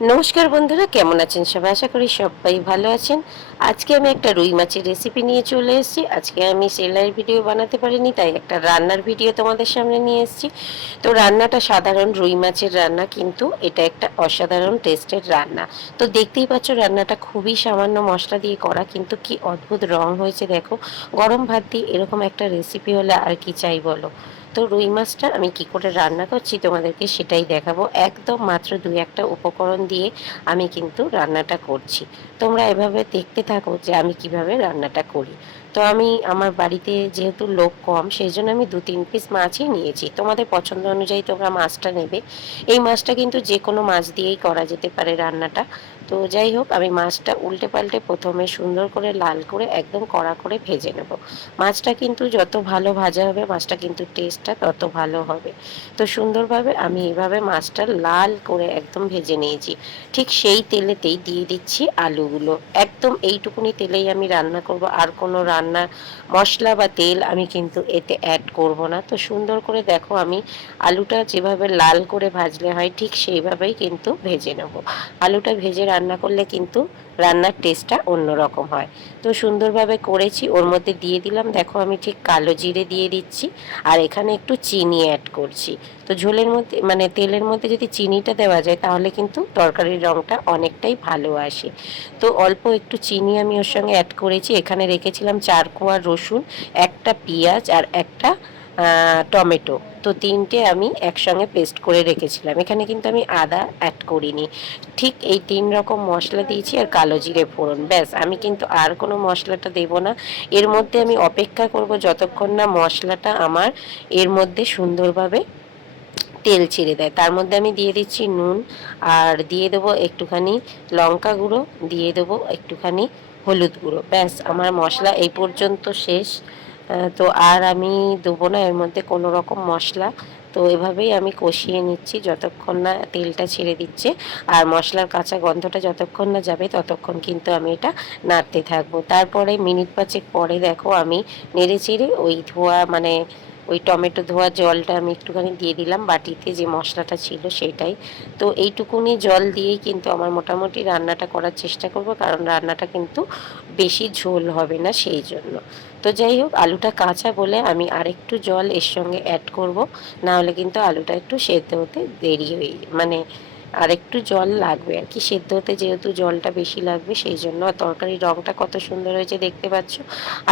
নমস্কার বন্ধুরা, কেমন আছেন সবাই? আশা করি সবাই ভালো আছেন। আজকে আমি একটা রুই মাছের রেসিপি নিয়ে চলে এসেছি। আজকে আমি সেলাইয়ের ভিডিও বানাতে পারিনি, তাই একটা রান্নার ভিডিও তোমাদের সামনে নিয়ে এসেছি। তো রান্নাটা সাধারণ রুই মাছের রান্না, কিন্তু এটা একটা অসাধারণ টেস্টের রান্না। তো দেখতেই পাচ্ছ রান্নাটা খুবই সামান্য মশলা দিয়ে করা, কিন্তু কি অদ্ভুত রং হয়েছে দেখো। গরম ভাত দিয়ে এরকম একটা রেসিপি হলে আর কি চাই বলো? তো রুই মাছটা আমি কি করে রান্না করছি তোমাদেরকে সেটাই দেখাবো। একদম মাত্র দুই একটা উপকরণ দিয়ে আমি কিন্তু রান্নাটা করছি। তোমরা এভাবে দেখতে থাকো যে আমি কীভাবে রান্নাটা করি। তো আমি আমার বাড়িতে যেহেতু লোক কম, সেই জন্য আমি দু তিন পিস মাছই নিয়েছি। তোমাদের পছন্দ অনুযায়ী তোমরা মাছটা নেবে। এই মাছটা কিন্তু যে কোনো মাছ দিয়েই করা যেতে পারে রান্নাটা। তো যাই হোক, আমি মাছটা উল্টে পাল্টে প্রথমে সুন্দর করে লাল করে একদম কড়া করে ভেজে নেব। মাছটা কিন্তু যত ভালো ভাজা হবে, মাছটা কিন্তু টেস্টটা তত ভালো হবে। তো সুন্দরভাবে আমি এভাবে মাছটা লাল করে একদম ভেজে নিয়েছি। ঠিক সেই তেলেতেই দিয়ে দিচ্ছি আলুগুলো। একদম এইটুকুনি তেলেই আমি রান্না করব। আর কোনো রান্না, মশলা বা তেল আমি কিন্তু এতে অ্যাড করব না। তো সুন্দর করে দেখো আমি আলুটা যেভাবে লাল করে ভাজলে হয়, ঠিক সেইভাবেই কিন্তু ভেজে নেব। আলুটা ভেজে রান্না করলে কিন্তু রান্নার টেস্টটা অন্যরকম হয়। তো সুন্দরভাবে করেছি, ওর মধ্যে দিয়ে দিলাম। দেখো আমি ঠিক কালো জিরে দিয়ে দিচ্ছি আর এখানে একটু চিনি অ্যাড করছি। তো ঝোলের মধ্যে মানে তেলের মধ্যে যদি চিনিটা দেওয়া যায় তাহলে কিন্তু তরকারির রঙটা অনেকটাই ভালো আসে। তো অল্প একটু চিনি আমি ওর সঙ্গে অ্যাড করেছি। এখানে রেখেছিলাম চার কোয়া রসুন, একটা পেঁয়াজ আর একটা টমেটো। তো তিনটে আমি একসঙ্গে পেস্ট করে রেখেছিলাম। এখানে কিন্তু আমি আদা অ্যাড করিনি। ঠিক এই তিন রকম মশলা দিয়েছি আর কালো জিরে ফোড়ন। ব্যাস, আমি কিন্তু আর কোনো মশলাটা দেব না। এর মধ্যে আমি অপেক্ষা করব যতক্ষণ না মশলাটা আমার এর মধ্যে সুন্দরভাবে তেল ছেড়ে দেয়। তার মধ্যে আমি দিয়ে দিচ্ছি নুন আর দিয়ে দেবো একটুখানি লঙ্কা গুঁড়ো, দিয়ে দেবো একটুখানি হলুদ গুঁড়ো। ব্যাস, আমার মশলা এই পর্যন্ত শেষ। তো আর আমি দেবো না, এর মধ্যে কোনো রকম মশলা। তো এভাবেই আমি কষিয়ে নিচ্ছি যতক্ষণ না তেলটা ছেড়ে দিচ্ছে। আর মশলার কাঁচা গন্ধটা যতক্ষণ না যাবে, ততক্ষণ কিন্তু আমি এটা নাড়তে থাকব। তারপরে মিনিট পাঁচেক পরে দেখো আমি নেড়ে চেড়ে ওই ধোয়া মানে ওই টমেটো ধোয়া জলটা আমি একটুখানি দিয়ে দিলাম, বাটিতে যে মশলাটা ছিল সেটাই। তো এইটুকুনি জল দিয়েই কিন্তু আমার মোটামুটি রান্নাটা করার চেষ্টা করব, কারণ রান্নাটা কিন্তু বেশি ঝোল হবে না সেই জন্য। তো যাই হোক, আলুটা কাঁচা বলে আমি আরেকটু জল এর সঙ্গে অ্যাড করব না হলে কিন্তু আলুটা একটু সেদ্ধ হতে দেরি হয়ে মানে আর একটু জল লাগবে আর কি। সেদ্ধ হতে যেহেতু জলটা বেশি লাগবে, সেই জন্য আর তরকারির রঙটা কত সুন্দর হয়েছে দেখতে পাচ্ছ।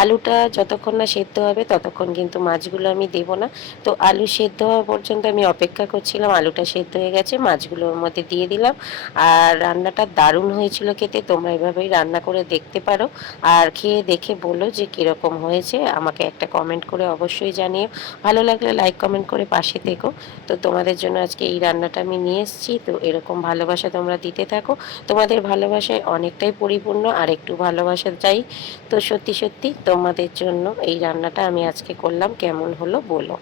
আলুটা যতক্ষণ না সেদ্ধ হবে ততক্ষণ কিন্তু মাছগুলো আমি দেব না। তো আলু সেদ্ধ হওয়া পর্যন্ত আমি অপেক্ষা করছিলাম, আলুটা সেদ্ধ হয়ে গেছে মাছগুলো ওর মধ্যে দিয়ে দিলাম। আর রান্নাটা দারুণ হয়েছিল খেতে, তোমরা এভাবেই রান্না করে দেখতে পারো। আর খেয়ে দেখে বলো যে কীরকম হয়েছে, আমাকে একটা কমেন্ট করে অবশ্যই জানিও। ভালো লাগলে লাইক কমেন্ট করে পাশে থেকো। তো তোমাদের জন্য আজকে এই রান্নাটা আমি নিয়ে এসেছি। তো এরকম ভালোবাসা তোমরা দিতে থাকো। তোমাদের ভালোবাসায় অনেকটাই পরিপূর্ণ, আর একটু ভালোবাসা চাই। তো সত্যি সত্যি তোমাদের জন্য এই রান্নাটা আমি আজকে করলাম, কেমন হলো বলো।